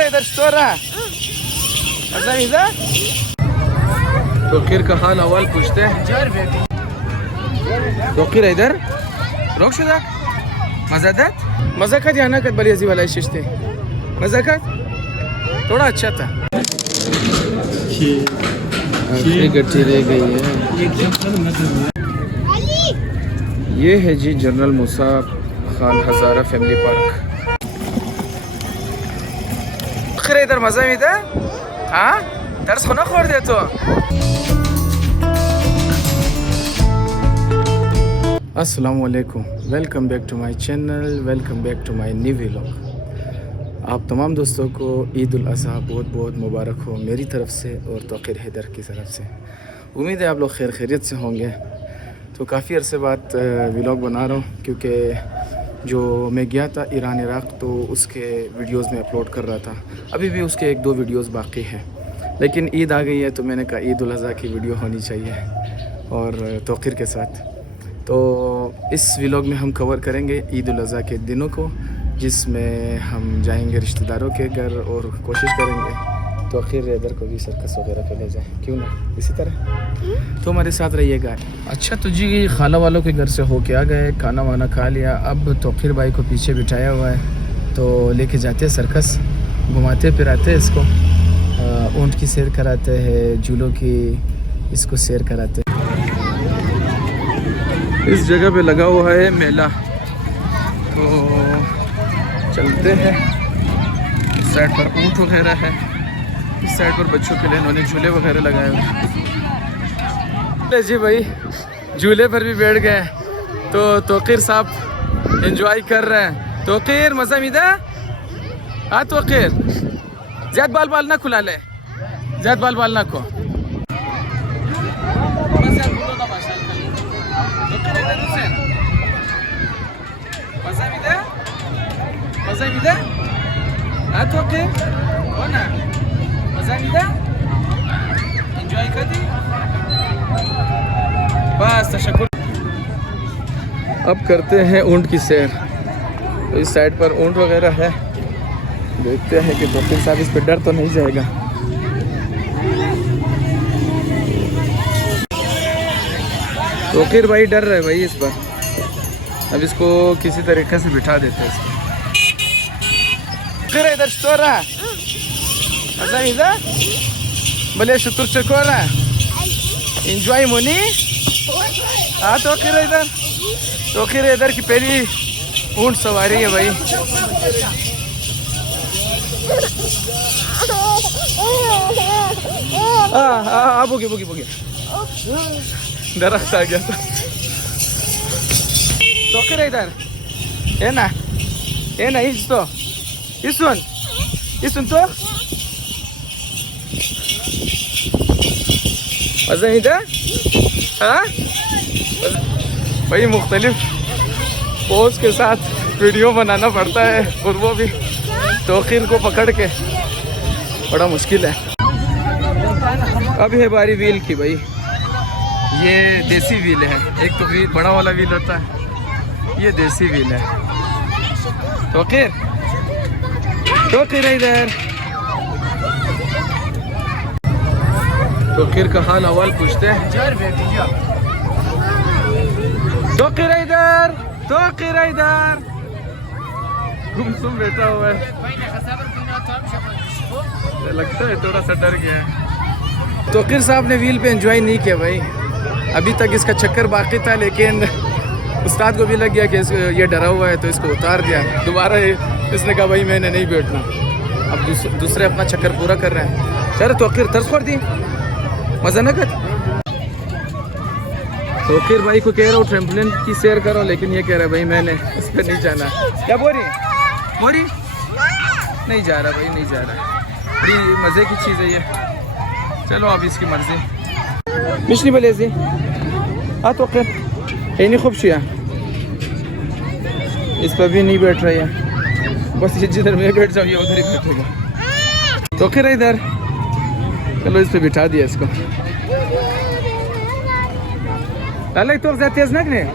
इधर स्टोर रहा इधर तोकीर का हाल अव्वल पूछते हैं तोकीर इधर रोक शुदा मजादात मजाकत या नकद बड़ी अजीब वाला शिश्ते मजाकत थोड़ा अच्छा था गट्टी रह गई है ये है जी जनरल मूसा खान हज़ारा फैमिली पार्क इधर मजा में था हाँ दर्स खाना खोल दे तो अस्सलामुअलैकुम welcome back to my channel welcome back to my new vlog. आप तमाम दोस्तों को ईद उल अज़हा बहुत बहुत मुबारक हो मेरी तरफ से और तोकीर हैदर की तरफ से। उम्मीद है आप लोग खैर खैरियत से होंगे। तो काफ़ी अरसे बाद व्लॉग बना रहा हूँ क्योंकि जो मैं गया था ईरान इराक़ तो उसके वीडियोस में अपलोड कर रहा था। अभी भी उसके एक दो वीडियोस बाकी हैं लेकिन ईद आ गई है तो मैंने कहा ईद उल अज़हा की वीडियो होनी चाहिए और तोकीर के साथ। तो इस व्लॉग में हम कवर करेंगे ईद उल अज़हा के दिनों को जिसमें हम जाएंगे रिश्तेदारों के घर और कोशिश करेंगे तोकीर इधर को भी सर्कस वगैरह पे ले जाए क्यों ना इसी तरह। तो हमारे साथ रहिएगा। अच्छा तो जी खाला वालों के घर से हो के आ गए खाना वाना खा लिया। अब तोकीर भाई को पीछे बिठाया हुआ है तो लेके जाते हैं सर्कस घुमाते फिराते हैं इसको ऊँट की सैर कराते हैं झूलों की इसको सैर कराते हैं। इस जगह पे लगा हुआ है मेला तो चलते हैं। इस साइड पर ऊँट वगैरह है इस साइड पर बच्चों के लिए इन्होंने झूले वगैरह लगाए हुए जी भाई झूले पर भी बैठ गए तो तोकीर साहब एंजॉय कर रहे हैं। तोकीर मज़ा मीदा हाँ तोकीर ज़्यादा बाल बाल ना खुला ले ज़्यादा बाल बाल ना को मज़ा मीदा हाँ तोकीर हो ना एंजॉय कर दी बस तशक्कुर। अब करते हैं ऊँट की सैर। तो इस साइड पर ऊँट वगैरह है देखते हैं कि तोकीर साहब इस पर डर तो नहीं जाएगा। तोकीर भाई डर रहे भाई इस पर। अब इसको किसी तरीके से बिठा देते हैं इसको। फिर इधर स्टोर रहा भले शुक्र चकोर एंजॉय मोनी हाँ तोकीर इधर की पहली ऊँट सवारी है भाई। हाँ बोगी बोगी बोगी दरख्त आ गया था। तोकीर इधर है ना इस तो इस तो मज़ा नहीं था हाँ भाई मुख्तलिफ पोज के साथ वीडियो बनाना पड़ता है और वो भी तोकीर को पकड़ के बड़ा मुश्किल है। अब है बारी व्हील की भाई। ये देसी व्हील है एक तो व्हील बड़ा वाला व्हील होता है ये देसी व्हील है। तोकीर इधर तोकीर का हाल अव्वल पूछते हैं तोकीर इधर गुमसुम बैठा हुआ है लगता है थोड़ा सा डर गया है। तोकीर साहब ने व्हील पे एंजॉय नहीं किया भाई अभी तक इसका चक्कर बाकी था लेकिन उस्ताद को भी लग गया कि ये डरा हुआ है तो इसको उतार दिया। दोबारा इसने कहा भाई मैंने नहीं बैठना। अब दूसरे अपना चक्कर पूरा कर रहे हैं। चलो तोकीर तरस छोड़ दी मज़ा न कर। तोकीर भाई को कह रहा हूँ ट्रैम्पोलिन की सैर करो लेकिन ये कह रहा है भाई मैंने इस पर नहीं जाना। क्या बोरी नहीं जा रहा भाई नहीं जा रहा। बड़ी मज़े की चीज़ है ये। चलो अब इसकी मर्ज़ी मिशनी बलेजी हाँ तोकीर है नहीं खूब शिया इस पर भी नहीं बैठ रही है बस जिधर मैं बैठ जाऊँ ये उधर ही बैठेगा। तोकीर इधर चलो इस पे बिठा दिया इसको। लाला तो तेज ना करें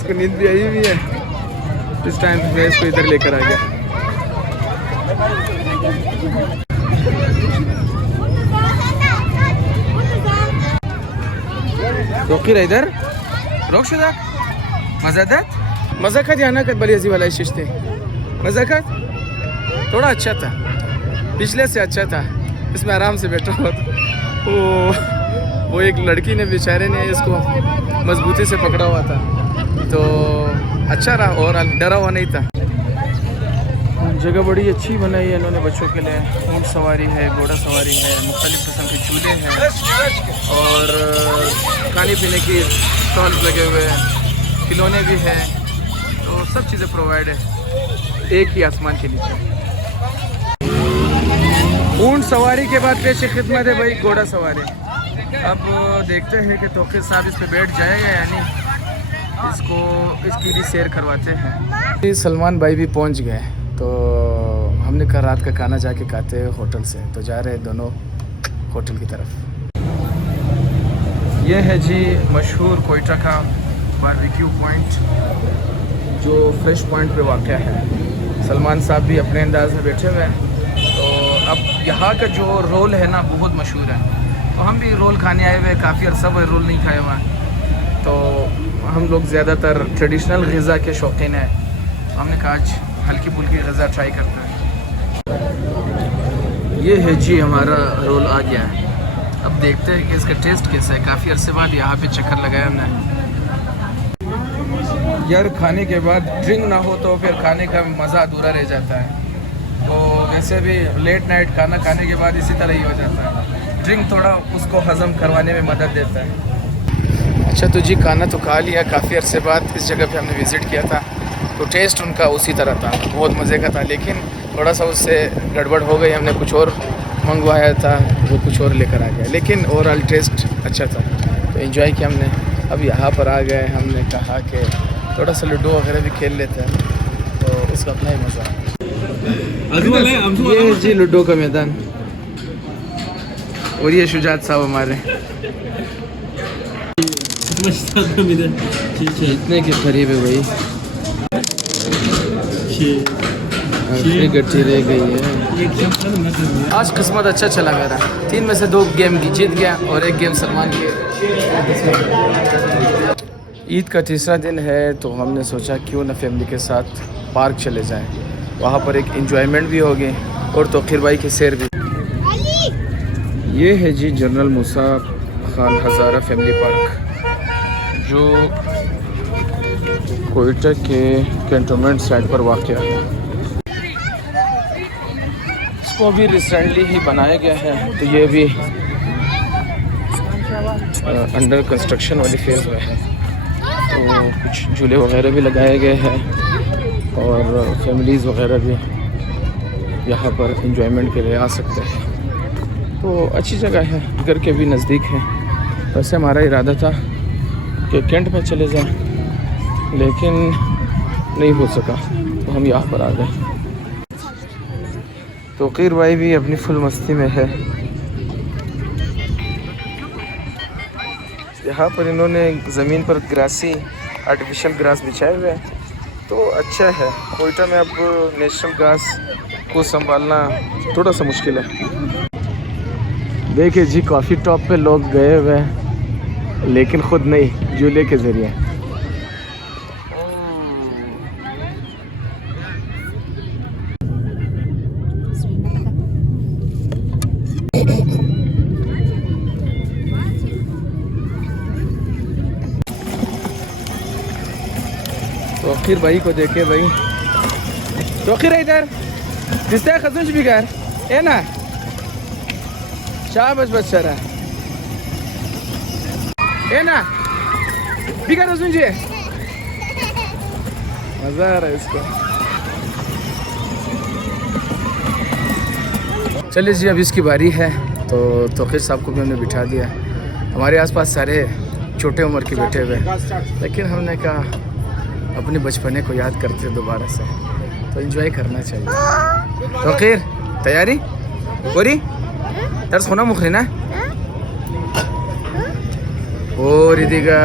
इसको नींद भी आई हुई है, इस टाइम मैं इसको इधर लेकर आ गया। तोकीर इधर रोक शुदा मज़ादत मज़ाकत या ना कत बड़ी अजीब वाला शिश्ते मज़ाकत थोड़ा अच्छा था, पिछले से अच्छा था, इसमें आराम से बैठा हुआ था। वो एक लड़की ने बेचारे ने इसको मजबूती से पकड़ा हुआ था, तो अच्छा रहा और डरा हुआ नहीं था। जगह बड़ी अच्छी बनाई है इन्होंने बच्चों के लिए, ऊँट सवारी है, घोड़ा सवारी है, मुख्तलिफ़ किस्म के झूले हैं और खाने पीने की स्टॉल्स लगे हुए हैं, खिलौने भी हैं, तो सब चीज़ें प्रोवाइड है एक ही आसमान के नीचे। ऊँट सवारी के बाद पेश खिदमत है भाई घोड़ा सवारी। अब देखते हैं कि तोकीर साहब इस पे बैठ जाएगा या नहीं, इसको इसकी भी सैर करवाते हैं। सलमान भाई भी पहुंच गए, तो हमने कहा रात का खाना जाके खाते हैं होटल से, तो जा रहे हैं दोनों होटल की तरफ। ये है जी मशहूर कोयटा का बारबेक्यू पॉइंट, जो फ्रेश पॉइंट पे वाक़ है। सलमान साहब भी अपने अंदाज में बैठे हुए हैं। तो अब यहाँ का जो रोल है ना बहुत मशहूर है, तो हम भी रोल खाने आए हुए, काफ़ी अर्सा हुआ रोल नहीं खाए हुआ। तो हम लोग ज़्यादातर ट्रेडिशनल ग़िज़ा के शौकीन हैं, हमने कहा आज हल्की फुल्की ग़िज़ा ट्राई करते हैं। ये है जी हमारा रोल आ गया है, अब देखते हैं कि इसका टेस्ट कैसा है। काफ़ी अरसे बाद यहाँ पे चक्कर लगाया हमने। यार खाने के बाद ड्रिंक ना हो तो फिर खाने का मज़ा अधूरा रह जाता है, तो वैसे भी लेट नाइट खाना खाने के बाद इसी तरह ही हो जाता है। ड्रिंक थोड़ा उसको हज़म करवाने में मदद देता है। अच्छा तो जी खाना तो खा लिया, काफ़ी अरसे बाद इस जगह पे हमने विज़िट किया था, तो टेस्ट उनका उसी तरह था, बहुत मज़े का था, लेकिन थोड़ा सा उससे गड़बड़ हो गई। हमने कुछ और मंगवाया था, वो कुछ और लेकर आ गया, लेकिन ओवरऑल टेस्ट अच्छा था, तो एंजॉय किया हमने। अब यहाँ पर आ गए, हमने कहा कि थोड़ा सा लूडो वगैरह भी खेल लेते हैं, तो उसका अपना ही मज़ा। ये है जी लूडो का मैदान, और ये शुजात साहब हमारे इतने के करीब है भाई, गट्टी रह गई है। आज किस्मत अच्छा चला मेरा, 3 में से 2 गेम जीत गया और 1 गेम सलमान की। ईद का तीसरा दिन है, तो हमने सोचा क्यों ना फैमिली के साथ पार्क चले जाएं, वहाँ पर एक एंजॉयमेंट भी होगी और तोकीर भाई की सैर भी। ये है जी जनरल मूसा खान हज़ारा फैमिली पार्क, जो कोयटा के कैंटोनमेंट साइड पर वाक़ है। इसको अभी रिसेंटली ही बनाया गया है, तो ये भी अंडर कंस्ट्रक्शन वाली फेज़ में है, तो कुछ झूले वगैरह भी लगाए गए हैं और फैमिलीज़ वगैरह भी यहाँ पर एंजॉयमेंट के लिए आ सकते हैं। तो अच्छी जगह है, घर के भी नज़दीक है। वैसे हमारा इरादा था कि कैंट में चले जाएं, लेकिन नहीं हो सका, तो हम यहाँ पर आ गए। तोकीर भाई भी अपनी फुल मस्ती में है। यहाँ पर इन्होंने ज़मीन पर ग्रासी आर्टिफिशियल ग्रास बिछाए हुए हैं, तो अच्छा है। कोयटा में अब नेचुरल घास को संभालना थोड़ा सा मुश्किल है। देखिए जी काफ़ी टॉप पे लोग गए हुए हैं, लेकिन ख़ुद नहीं, झूले के ज़रिए। तोकीर भाई को देखे भाई, तोकीर इधर दिसता है खजूंश बिगार है ना, शाबाश बच्चा रहा है ना, बिगार खजूंश है, मज़ा आ रहा है इसको। चलिए जी अब इसकी बारी है, तो तोकीर साहब को भी हमने बिठा दिया। हमारे आसपास सारे छोटे उम्र के बैठे हुए, लेकिन हमने कहा अपने बचपने को याद करते हैं दोबारा से, तो एंजॉय करना चाहिए। तोकीर तैयारी पूरी, दर्स होना मुखरिना और इधीगा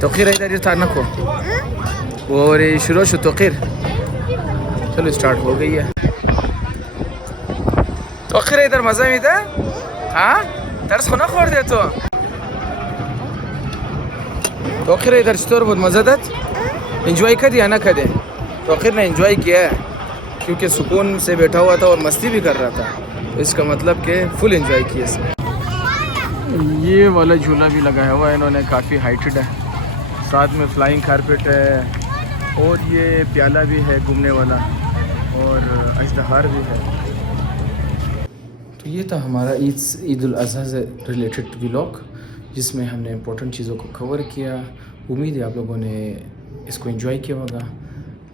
तोखीर इधर ये था नको और ये शुरू शो तोखीर चलो स्टार्ट हो गई है तोखीर इधर मज़ा में था हाँ दर्स खुना खोर दे तोखीर इधर स्टोर बहुत मज़ा था एंजॉय कर दिया ना कदे तोखीर ने एंजॉय किया है क्योंकि सुकून से बैठा हुआ था और मस्ती भी कर रहा था इसका मतलब कि फुल एंजॉय किया इसने ये वाला झूला भी लगाया हुआ है इन्होंने काफ़ी हाइटेड है साथ में फ्लाइंग कारपेट है और ये प्याला भी है घूमने वाला और अजदहार भी है। तो ये था हमारा ईद उल अज़हा से रिलेटेड व्लॉग जिसमें हमने इम्पोर्टेंट चीज़ों को कवर किया। उम्मीद है आप लोगों ने इसको एंजॉय किया होगा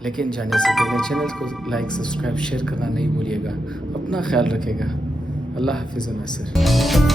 लेकिन जाने से पहले चैनल को लाइक सब्सक्राइब शेयर करना नहीं भूलिएगा। अपना ख्याल रखिएगा। अल्लाह हाफिज़ नासिर।